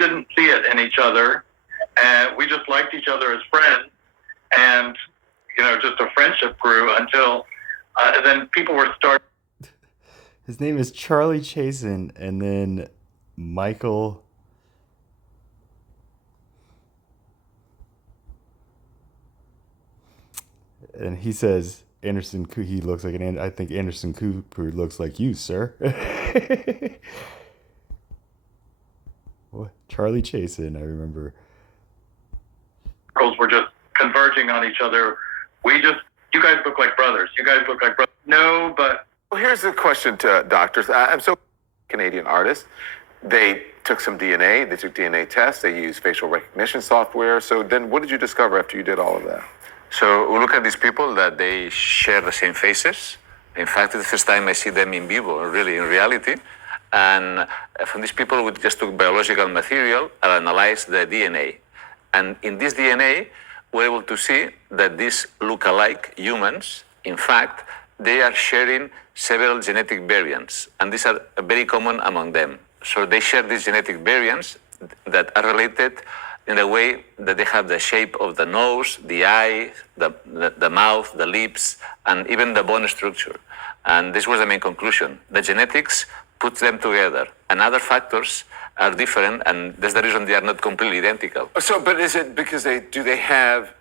didn't see it in each other, and we just liked each other as friends, and just a friendship grew until then people were starting. His name is Charlie Chasen, and then Michael. And he says he looks like I think Anderson Cooper looks like you, sir. What? Charlie Chasen, I remember. Girls were just converging on each other. You guys look like brothers. You guys look like brothers. No, but. Well, here's the question to doctors. I'm so Canadian artists. They took some DNA, they took DNA tests, they used facial recognition software. So then what did you discover after you did all of that? So we look at these people that they share the same faces. In fact, it's the first time I see them in vivo, really in reality. And from these people, we just took biological material and analyzed the DNA. And in this DNA, we're able to see that these look-alike humans, in fact, they are sharing several genetic variants. And these are very common among them. So they share these genetic variants that are related in the way that they have the shape of the nose, the eye, the mouth, the lips, and even the bone structure. And this was the main conclusion. The genetics puts them together, and other factors are different, and that's the reason they are not completely identical. So, but is it because they have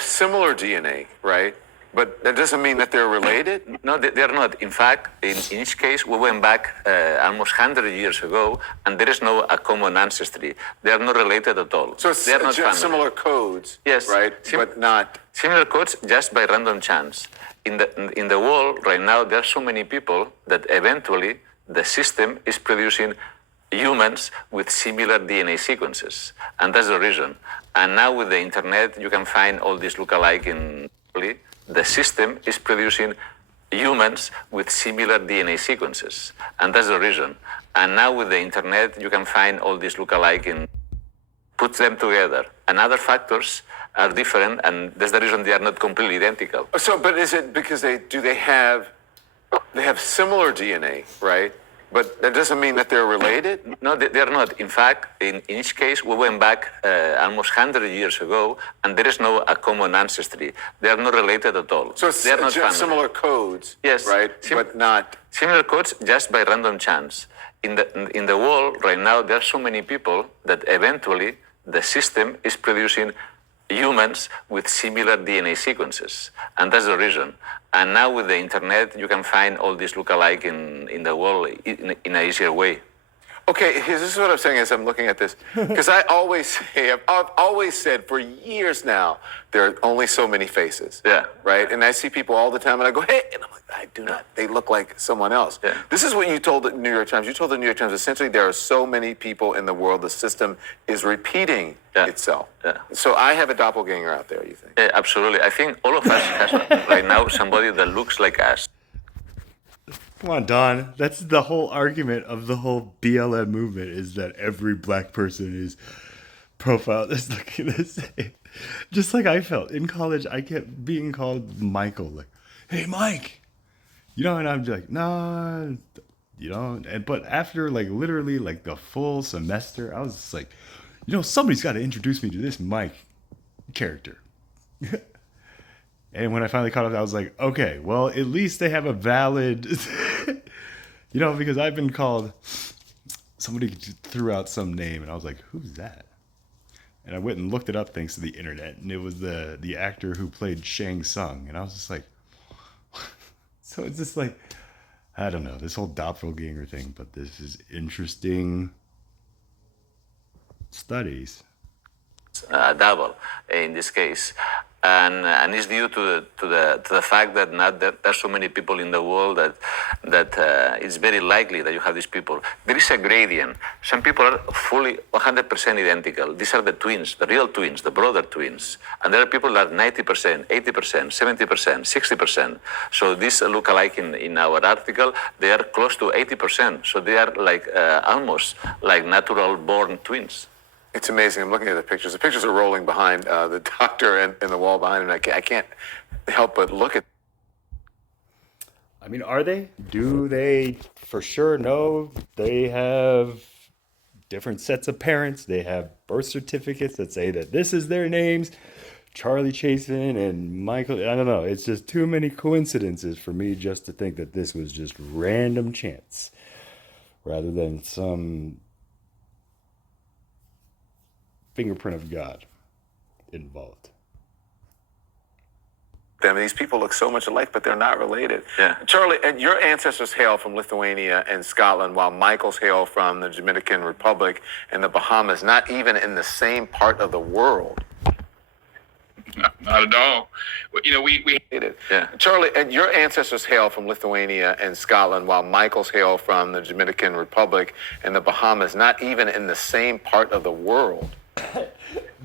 similar DNA, right? But that doesn't mean that they're related? No, they are not. In fact, in each case, we went back almost 100 years ago, and there is no a common ancestry. They are not related at all. So it's they are not similar codes, yes, right? But not... Similar codes just by random chance. In the world right now, there are so many people that eventually the system is producing humans with similar DNA sequences. And that's the reason. And now with the internet, you can find all these look-alike in... The system is producing humans with similar DNA sequences. And that's the reason. And now with the internet, you can find all these look-alike and put them together. And other factors are different, and that's the reason they are not completely identical. So, but is it because they have similar DNA, right? But that doesn't mean that they're related? No, they are not. In fact, in each case, we went back almost 100 years ago, and there is no a common ancestry. They are not related at all. So it's they are not similar codes, yes, right? But not... Similar codes just by random chance. In the world right now, there are so many people that eventually the system is producing humans with similar DNA sequences. And that's the reason. And now with the internet, you can find all these look-alike in the world in an easier way. Okay, this is what I'm saying as I'm looking at this. Because I've always said for years now, there are only so many faces. Yeah. Right? And I see people all the time and I go, hey, and I'm like, I do not. They look like someone else. Yeah. This is what you told the New York Times. You told the New York Times, essentially, there are so many people in the world, the system is repeating itself. Yeah. So I have a doppelganger out there, you think? Yeah, absolutely. I think all of us has right now somebody that looks like us. Come on, Don. That's the whole argument of the whole BLM movement, is that every black person is profiled as looking the same. Just like I felt in college, I kept being called Michael, like, "Hey, Mike," and I'm like, "Nah," but after like literally like the full semester, I was just like, somebody's got to introduce me to this Mike character. And when I finally caught up, I was like, okay, well, at least they have a valid, because I've been called, somebody threw out some name, and I was like, who's that? And I went and looked it up thanks to the internet, and it was the actor who played Shang Tsung, and I was just like, so it's just like, I don't know, this whole doppelganger thing, but this is interesting studies. Double in this case, and it's due to the fact that now there are so many people in the world that it's very likely that you have these people. There is a gradient. Some people are fully 100% identical. These are the twins, the real twins, the brother twins, and there are people that are 90%, 80%, 70%, 60%. So these look alike in our article. They are close to 80%. So they are like almost like natural born twins. It's amazing. I'm looking at the pictures. The pictures are rolling behind the doctor and the wall behind him. I can't help but look at. I mean, are they? Do they for sure know they have different sets of parents. They have birth certificates that say that this is their names. Charlie Chasin and Michael. I don't know. It's just too many coincidences for me just to think that this was just random chance rather than some fingerprint of God involved. Them. These people look so much alike, but they're not related. Yeah. Charlie, and your ancestors hail from Lithuania and Scotland, while Michael's hail from the Dominican Republic and the Bahamas, not even in the same part of the world. No, not at all. You know, we Yeah. Charlie, and your ancestors hail from Lithuania and Scotland, while Michael's hail from the Dominican Republic and the Bahamas, not even in the same part of the world.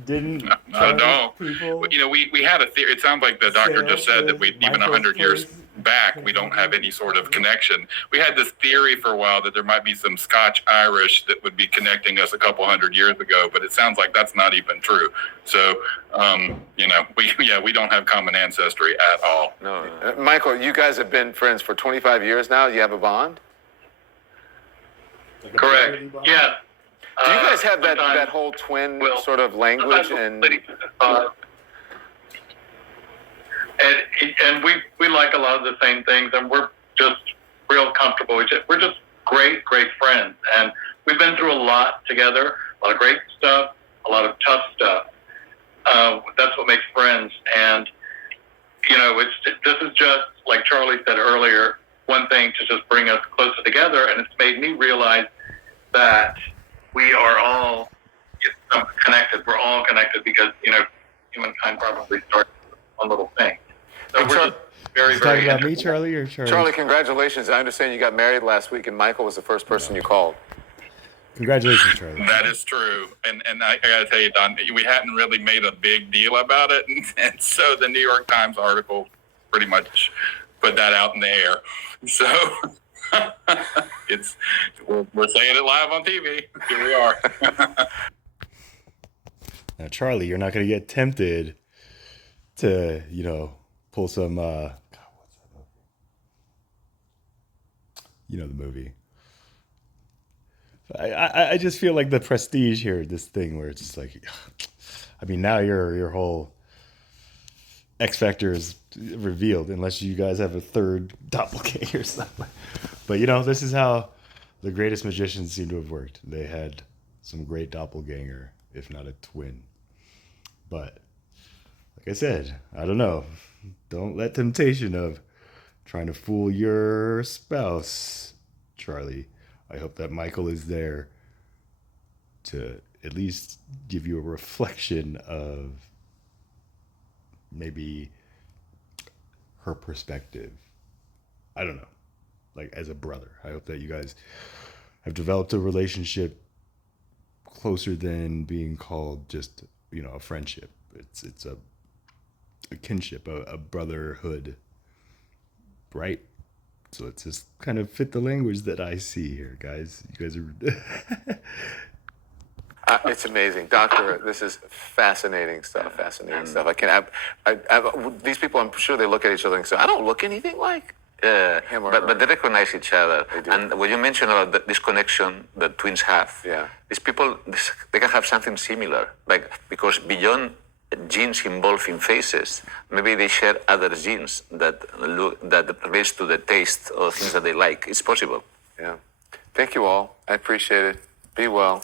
Didn't not at all. people You know, we had a theory. It sounds like the doctor Sarah just said that says we even Michael's 100 years place- back we don't have any sort of connection. We had this theory for a while that there might be some Scotch Irish that would be connecting us a couple hundred years ago, but it sounds like that's not even true. So, you know, we don't have common ancestry at all. No. Michael, you guys have been friends for 25 years now. You have a bond? Correct. Yes. Do you guys have that, sometimes that whole twin we'll- sort of language? sometimes And and we like a lot of the same things, and we're just real comfortable. We're just great friends, and we've been through a lot together, a lot of great stuff, a lot of tough stuff. That's what makes friends, and you know, this is just like Charlie said earlier, one thing to just bring us closer together, and it's made me realize that we are all connected. We're all connected because, you know, humankind probably started with one little thing. So we're just very, You very talking about me, interested. Charlie, or Charlie? Charlie, congratulations. I understand you got married last week, and Michael was the first person you called. Congratulations, Charlie. That is true, and I gotta tell you, Don, we hadn't really made a big deal about it, and so the New York Times article pretty much put that out in the air. So we're saying it live on TV. Here we are. Now, Charlie, you're not going to get tempted to, you know, pull some, God, what's that movie? You know the movie. I just feel like the prestige here, this thing where it's just like, I mean, now your whole X Factor is revealed, unless you guys have a third doppelganger or something. But, you know, this is how the greatest magicians seem to have worked. They had some great doppelganger, if not a twin. But, like I said, I don't know. Don't let temptation of trying to fool your spouse, Charlie. I hope that Michael is there to at least give you a reflection of maybe her perspective. I don't know. Like, as a brother, I hope that you guys have developed a relationship closer than being called just, you know, a friendship. It's a kinship, a brotherhood, right? So let's just kind of fit the language that I see here, guys. You guys are It's amazing, Doctor. This is fascinating stuff. Fascinating stuff. I can't. These people, I'm sure they look at each other and say, "I don't look anything like him or her." But they recognize each other. They do. And when you mention about this connection that twins have, Yeah. these people, they can have something similar. Like, because beyond genes involved in faces, maybe they share other genes that relates to the taste or things that they like. It's possible. Yeah. Thank you all. I appreciate it. Be well.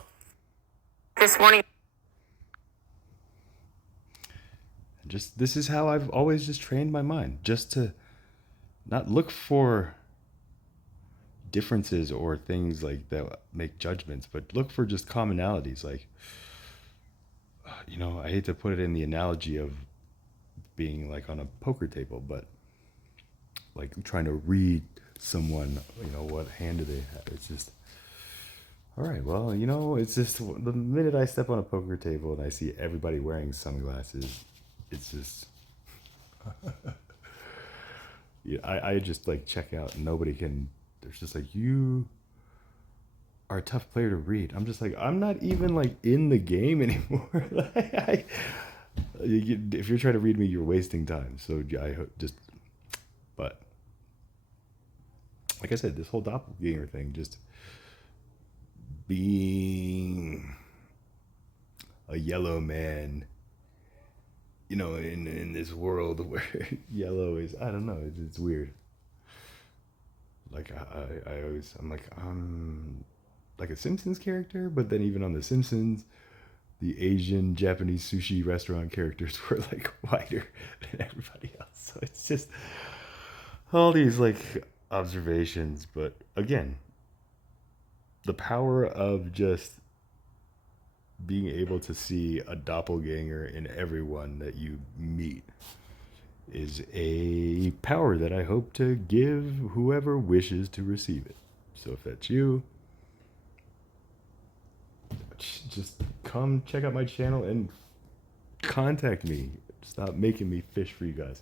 This morning. just, this is how I've always just trained my mind, just to not look for differences or things like that make judgments, but look for just commonalities. Like, you know, I hate to put it in the analogy of being like on a poker table, but like trying to read someone, you know, what hand do they have? It's just, all right, well, you know, it's just the minute I step on a poker table and I see everybody wearing sunglasses, it's just, yeah, I just like check out. Nobody can, there's just like, you are a tough player to read. I'm just like, I'm not even like in the game anymore. Like, if you're trying to read me, you're wasting time. So I just, but like I said, this whole doppelganger thing, just being a yellow man, you know, in this world where yellow is, I don't know, it's weird. Like I always, I'm like a Simpsons character, but then even on The Simpsons, the Asian Japanese sushi restaurant characters were like whiter than everybody else. So it's just all these like observations, but again, the power of just being able to see a doppelganger in everyone that you meet is a power that I hope to give whoever wishes to receive it. So if that's you, just come check out my channel and contact me. Stop making me fish for you guys.